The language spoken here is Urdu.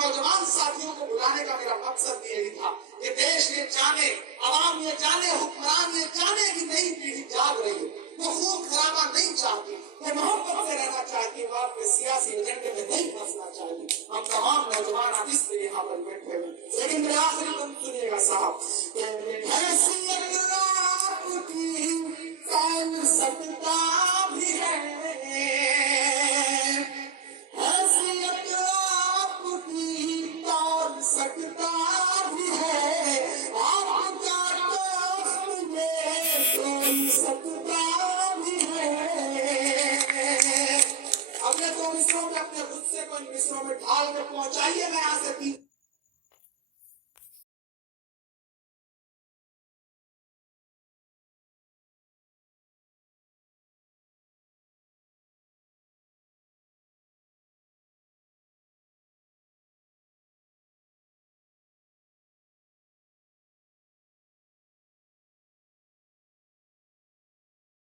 نوجوان ساتھیوں کو بلانے کا میرا مقصد بھی یہی تھا کہ دیش یہ جانے، عوام یہ جانے، حکمران یہ جانے کہ نئی پیڑھی جاگ رہی ہے، وہ خون خرابہ نہیں چاہتی، وہ محبت سے رہنا چاہتی، وہ آپ کے سیاسی ایجنڈے میں نہیں پھنسنا چاہتی۔ ہم تمام نوجوان اب اس لیے یہاں پر بیٹھے ہوئے، لیکن میرے آخری بند سنیے گا صاحب، حیثیت آپ کی پھیل سکتا بھی ہے، حیثیت آپ کی توڑ سکتا بھی ہے، آپ کا دوست یہ توڑ سکتا بھی ہے۔ اپنے دو مصروں میں اپنے غصے کو ان مصروں میں ڈھال کے پہنچائیے، میں یہاں سے